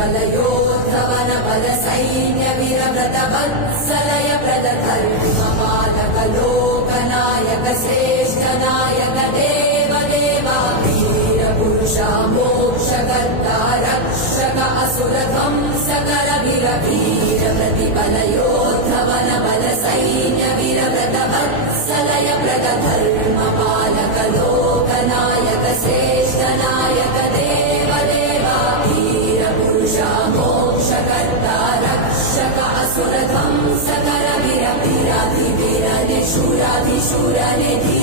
बलयोद्धवन बल सैन्य वीरव्रत वत्सलय प्रदधर्मपालक लोकनायक श्रेष्ठ नायक देव देवा वीर पुरुषा मोक्षकर्ता रक्षक असुर ध्वंसकर वीर वीर प्रतिबल योद्धवन बल सैन्य वीरव्रत वत्सलय प्रदधर्मपालक लोकनायक श्रेष्ठ नायक देव देवा मोक्षकर्ता रक्षक असुर ध्वंसकर वीर वीराधिवीर निशूराधिशूर निधि